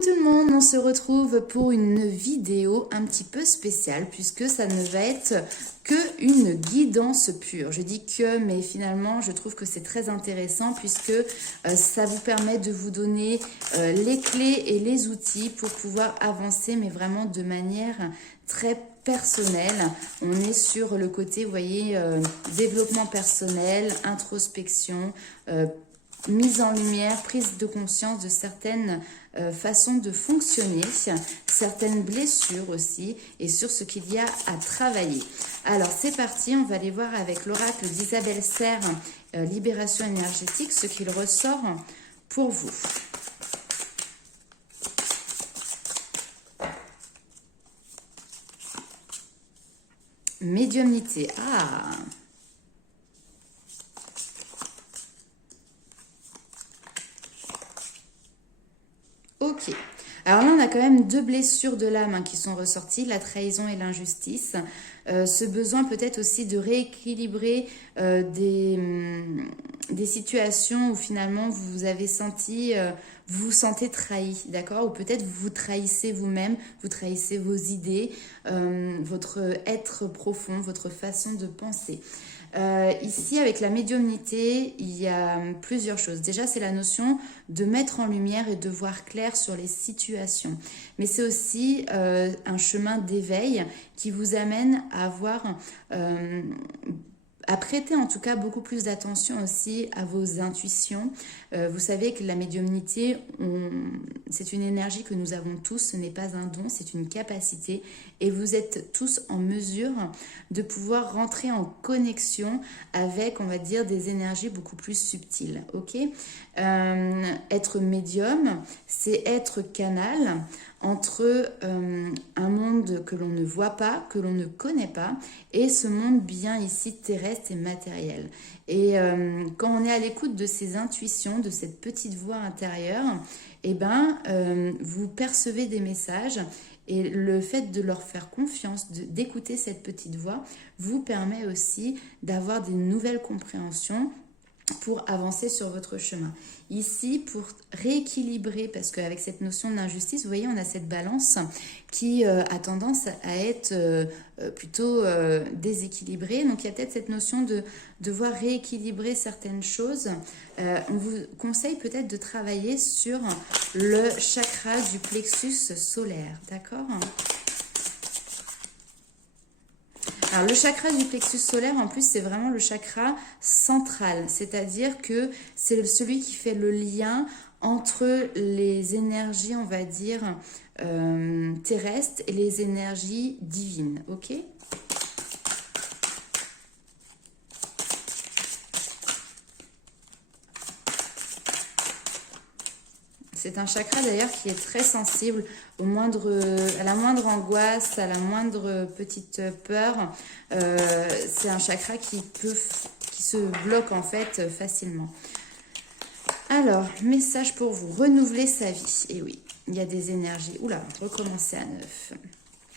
Coucou tout le monde, on se retrouve pour une vidéo un petit peu spéciale puisque ça ne va être que une guidance pure. Je dis que, mais finalement je trouve que c'est très intéressant puisque ça vous permet de vous donner les clés et les outils pour pouvoir avancer, mais vraiment de manière très personnelle. On est sur le côté, vous voyez, développement personnel, introspection, mise en lumière, prise de conscience de certaines façons de fonctionner, certaines blessures aussi, et sur ce qu'il y a à travailler. Alors c'est parti, on va aller voir avec l'oracle d'Isabelle Serre, Libération énergétique, ce qu'il ressort pour vous. Médiumnité, ah! Ok, alors là on a quand même deux blessures de l'âme qui sont ressorties, la trahison et l'injustice. Ce besoin peut-être aussi de rééquilibrer des situations où finalement vous avez senti, vous vous sentez trahi, d'accord? Ou peut-être vous vous trahissez vous-même, vous trahissez vos idées, votre être profond, votre façon de penser. Ici, avec la médiumnité, il y a plusieurs choses. Déjà, c'est la notion de mettre en lumière et de voir clair sur les situations. Mais c'est aussi un chemin d'éveil qui vous amène à avoir... à prêter en tout cas beaucoup plus d'attention aussi à vos intuitions. Vous savez que la médiumnité, c'est une énergie que nous avons tous, ce n'est pas un don, c'est une capacité. Et vous êtes tous en mesure de pouvoir rentrer en connexion avec, on va dire, des énergies beaucoup plus subtiles. Ok, être médium, c'est être canal entre un monde que l'on ne voit pas, que l'on ne connaît pas, et ce monde bien ici terrestre et matériel. Et quand on est à l'écoute de ces intuitions, de cette petite voix intérieure, eh ben, vous percevez des messages. Et le fait de leur faire confiance, d'écouter cette petite voix, vous permet aussi d'avoir des nouvelles compréhensions pour avancer sur votre chemin. Ici, pour rééquilibrer, parce qu'avec cette notion d'injustice, vous voyez, on a cette balance qui a tendance à être plutôt déséquilibrée. Donc, il y a peut-être cette notion de devoir rééquilibrer certaines choses. On vous conseille peut-être de travailler sur le chakra du plexus solaire, d'accord ? Alors le chakra du plexus solaire, en plus, c'est vraiment le chakra central, c'est-à-dire que c'est celui qui fait le lien entre les énergies, on va dire, terrestres et les énergies divines, ok ? C'est un chakra d'ailleurs qui est très sensible à la moindre angoisse, à la moindre petite peur. C'est un chakra qui se bloque en fait facilement. Alors, message pour vous, renouveler sa vie. Et oui, il y a des énergies. Oula, recommencer à neuf.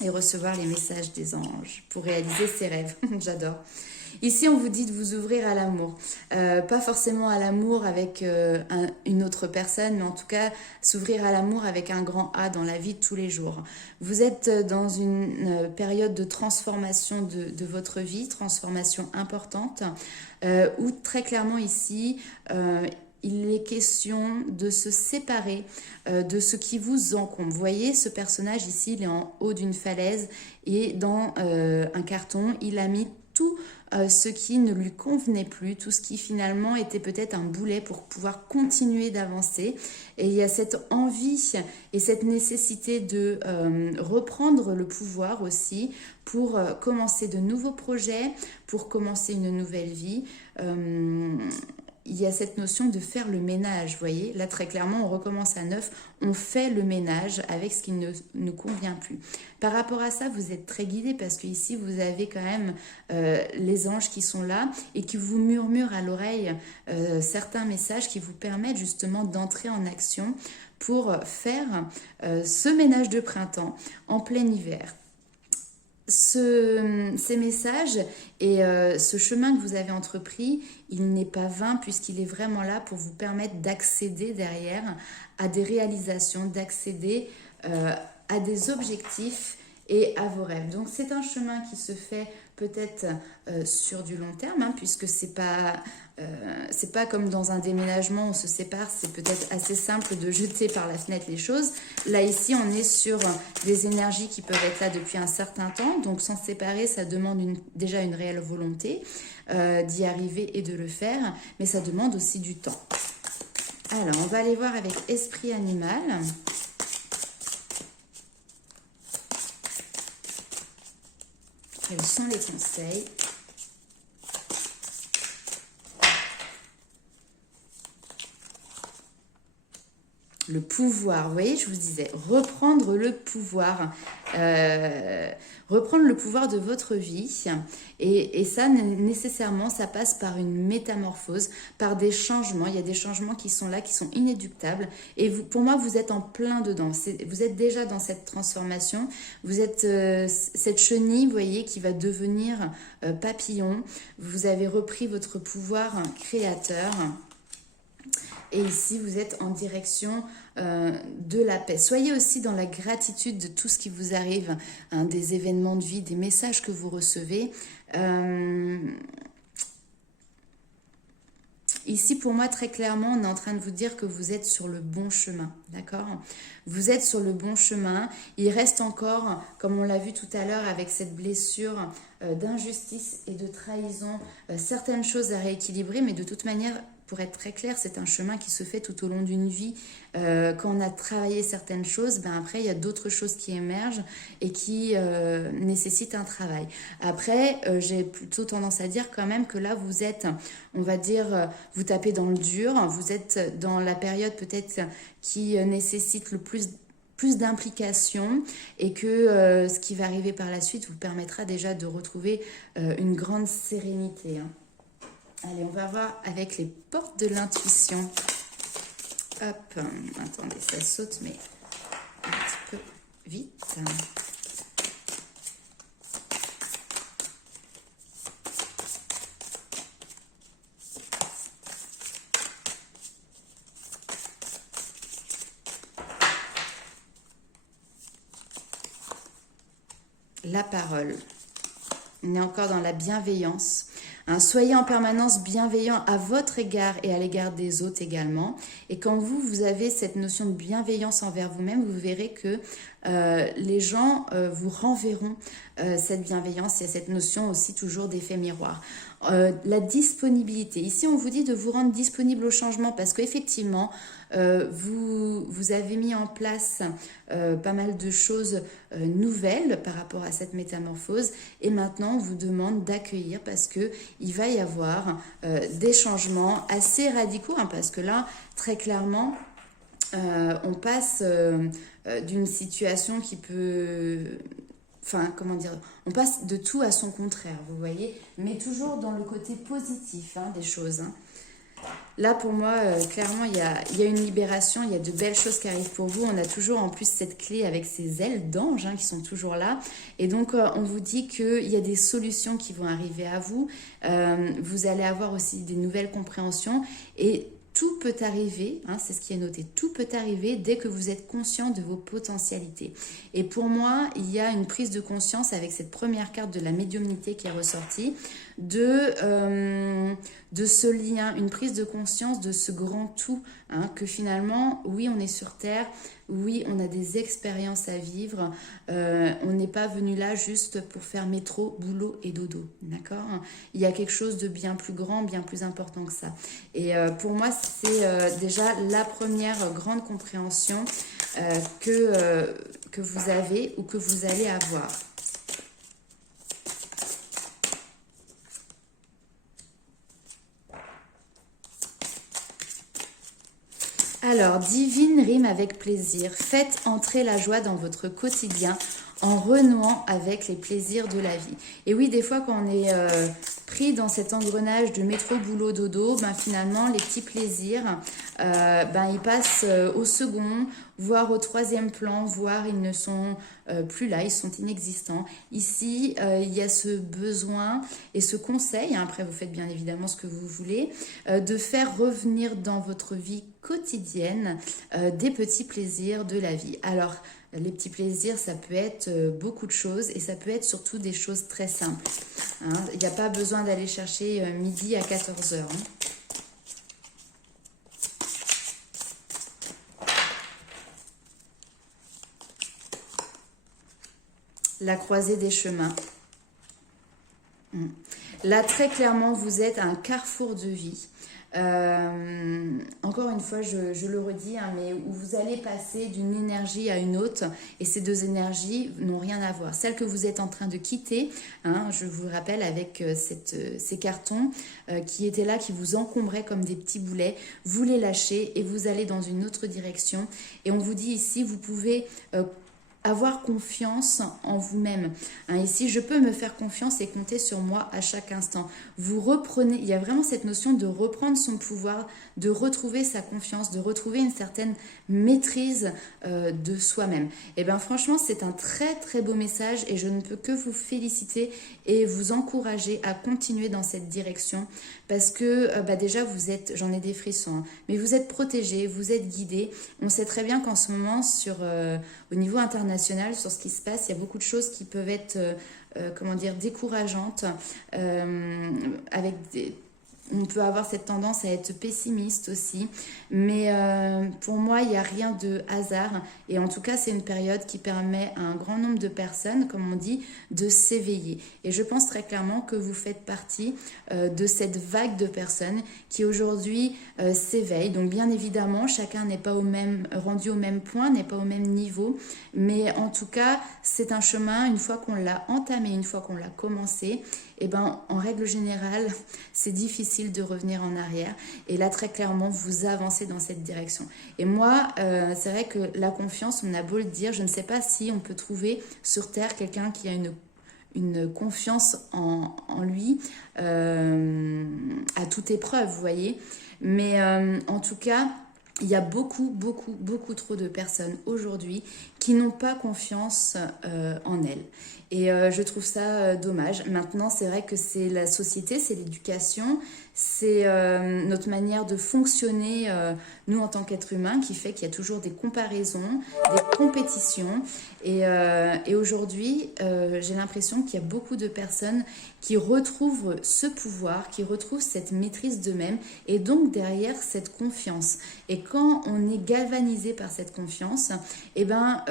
Et recevoir les messages des anges pour réaliser ses rêves. J'adore. Ici, on vous dit de vous ouvrir à l'amour. Pas forcément à l'amour avec une autre personne, mais en tout cas, s'ouvrir à l'amour avec un grand A dans la vie de tous les jours. Vous êtes dans une période de transformation de votre vie, transformation importante, où très clairement ici... il est question de se séparer de ce qui vous encombre. Vous voyez, ce personnage ici, il est en haut d'une falaise et dans un carton, il a mis tout ce qui ne lui convenait plus, tout ce qui finalement était peut-être un boulet pour pouvoir continuer d'avancer. Et il y a cette envie et cette nécessité de reprendre le pouvoir aussi pour commencer de nouveaux projets, pour commencer une nouvelle vie. Il y a cette notion de faire le ménage, vous voyez. Là, très clairement, on recommence à neuf, on fait le ménage avec ce qui ne nous convient plus. Par rapport à ça, vous êtes très guidé parce qu'ici, vous avez quand même les anges qui sont là et qui vous murmurent à l'oreille certains messages qui vous permettent justement d'entrer en action pour faire ce ménage de printemps en plein hiver. ces messages et ce chemin que vous avez entrepris, il n'est pas vain puisqu'il est vraiment là pour vous permettre d'accéder derrière à des réalisations, d'accéder à des objectifs et à vos rêves. Donc c'est un chemin qui se fait peut-être sur du long terme, hein, puisque c'est pas comme dans un déménagement, on se sépare, c'est peut-être assez simple de jeter par la fenêtre les choses. Là ici, on est sur des énergies qui peuvent être là depuis un certain temps, donc s'en séparer, ça demande déjà une réelle volonté d'y arriver et de le faire, mais ça demande aussi du temps. Alors, on va aller voir avec Esprit Animal. Quels sont les conseils? Le pouvoir, vous voyez, je vous disais, reprendre le pouvoir. Reprendre le pouvoir de votre vie. Et ça, nécessairement, ça passe par une métamorphose, par des changements. Il y a des changements qui sont là, qui sont inéluctables. Et vous, pour moi, vous êtes en plein dedans. Vous êtes déjà dans cette transformation. Vous êtes cette chenille, vous voyez, qui va devenir papillon. Vous avez repris votre pouvoir créateur. Et ici, vous êtes en direction de la paix. Soyez aussi dans la gratitude de tout ce qui vous arrive, hein, des événements de vie, des messages que vous recevez. Ici, pour moi, très clairement, on est en train de vous dire que vous êtes sur le bon chemin, d'accord? Vous êtes sur le bon chemin. Il reste encore, comme on l'a vu tout à l'heure avec cette blessure d'injustice et de trahison, certaines choses à rééquilibrer, mais de toute manière, pour être très clair, c'est un chemin qui se fait tout au long d'une vie. Quand on a travaillé certaines choses, ben après, il y a d'autres choses qui émergent et qui nécessitent un travail. Après, j'ai plutôt tendance à dire quand même que là, vous êtes, on va dire, vous tapez dans le dur. Vous êtes dans la période peut-être qui nécessite le plus d'implication et que ce qui va arriver par la suite vous permettra déjà de retrouver une grande sérénité, hein. Allez, on va voir avec les portes de l'intuition. Hop, attendez, ça saute, mais un petit peu vite. La parole. On est encore dans la bienveillance. Hein, soyez en permanence bienveillant à votre égard et à l'égard des autres également. Et quand vous avez cette notion de bienveillance envers vous-même, vous verrez que les gens vous renverront cette bienveillance. Il y a cette notion aussi toujours d'effet miroir. La disponibilité. Ici, on vous dit de vous rendre disponible au changement parce qu'effectivement, vous avez mis en place pas mal de choses nouvelles par rapport à cette métamorphose et maintenant on vous demande d'accueillir parce que il va y avoir des changements assez radicaux, hein, parce que là très clairement on passe d'une situation qui peut... Enfin, comment dire, on passe de tout à son contraire, vous voyez, mais toujours dans le côté positif, hein, des choses, hein. Là, pour moi, clairement, il y a une libération, il y a de belles choses qui arrivent pour vous. On a toujours en plus cette clé avec ces ailes d'ange, hein, qui sont toujours là. Et donc, on vous dit qu'il y a des solutions qui vont arriver à vous. Vous allez avoir aussi des nouvelles compréhensions et tout peut arriver, hein, c'est ce qui est noté, tout peut arriver dès que vous êtes conscient de vos potentialités. Et pour moi, il y a une prise de conscience avec cette première carte de la médiumnité qui est ressortie, de ce lien, une prise de conscience de ce grand tout, hein, que finalement, oui, on est sur Terre, oui, on a des expériences à vivre, on n'est pas venu là juste pour faire métro, boulot et dodo, d'accord? Il y a quelque chose de bien plus grand, bien plus important que ça. Et pour moi, c'est déjà la première grande compréhension que vous avez ou que vous allez avoir. Alors, divine rime avec plaisir. Faites entrer la joie dans votre quotidien en renouant avec les plaisirs de la vie. Et oui, des fois, quand on est pris dans cet engrenage de métro, boulot, dodo, ben finalement, les petits plaisirs, ben ils passent au second, voire au troisième plan, voire ils ne sont plus là, ils sont inexistants. Ici, il y a ce besoin et ce conseil, hein, après vous faites bien évidemment ce que vous voulez, de faire revenir dans votre vie quotidienne des petits plaisirs de la vie. Alors, les petits plaisirs, ça peut être beaucoup de choses et ça peut être surtout des choses très simples. Hein. Il n'y a pas besoin d'aller chercher midi à 14 heures. Hein. La croisée des chemins. Là, très clairement, vous êtes à un carrefour de vie. Encore une fois, je le redis, hein, mais où vous allez passer d'une énergie à une autre, et ces deux énergies n'ont rien à voir. Celle que vous êtes en train de quitter, hein, je vous rappelle avec ces cartons qui étaient là, qui vous encombraient comme des petits boulets, vous les lâchez et vous allez dans une autre direction. Et on vous dit ici, vous pouvez avoir confiance en vous-même. Hein, ici, je peux me faire confiance et compter sur moi à chaque instant. Vous reprenez, il y a vraiment cette notion de reprendre son pouvoir, de retrouver sa confiance, de retrouver une certaine maîtrise de soi-même. Et bien franchement, c'est un très très beau message et je ne peux que vous féliciter et vous encourager à continuer dans cette direction parce que déjà vous êtes, j'en ai des frissons, hein, mais vous êtes protégés, vous êtes guidés. On sait très bien qu'en ce moment, au niveau international, sur ce qui se passe, il y a beaucoup de choses qui peuvent être comment dire, décourageantes, avec on peut avoir cette tendance à être pessimiste aussi, mais pour moi, il n'y a rien de hasard. Et en tout cas, c'est une période qui permet à un grand nombre de personnes, comme on dit, de s'éveiller. Et je pense très clairement que vous faites partie de cette vague de personnes qui aujourd'hui s'éveillent. Donc bien évidemment, chacun n'est pas rendu au même point, n'est pas au même niveau. Mais en tout cas, c'est un chemin, une fois qu'on l'a entamé, une fois qu'on l'a commencé, et ben, en règle générale, c'est difficile de revenir en arrière. Et là, très clairement, vous avancez dans cette direction. Et moi, c'est vrai que la confiance, on a beau le dire, je ne sais pas si on peut trouver sur Terre quelqu'un qui a une confiance en lui à toute épreuve, vous voyez. Mais en tout cas, il y a beaucoup trop de personnes aujourd'hui qui n'ont pas confiance en elles. Et je trouve ça dommage. Maintenant, c'est vrai que c'est la société, c'est l'éducation, c'est notre manière de fonctionner, nous en tant qu'êtres humains, qui fait qu'il y a toujours des comparaisons, des compétitions. Et aujourd'hui, j'ai l'impression qu'il y a beaucoup de personnes qui retrouvent ce pouvoir, qui retrouvent cette maîtrise d'eux-mêmes et donc derrière cette confiance. Et quand on est galvanisé par cette confiance, eh ben,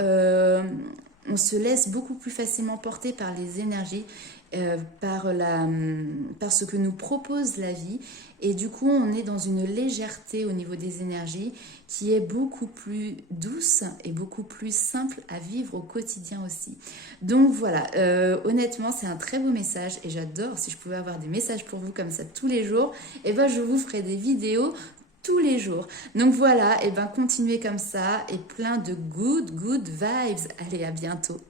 on se laisse beaucoup plus facilement porter par les énergies, par ce que nous propose la vie. Et du coup, on est dans une légèreté au niveau des énergies qui est beaucoup plus douce et beaucoup plus simple à vivre au quotidien aussi. Donc voilà, honnêtement, c'est un très beau message et j'adore. Si je pouvais avoir des messages pour vous comme ça tous les jours, et ben je vous ferai des vidéos tous les jours. Donc voilà, et ben continuez comme ça et plein de good vibes. Allez, à bientôt.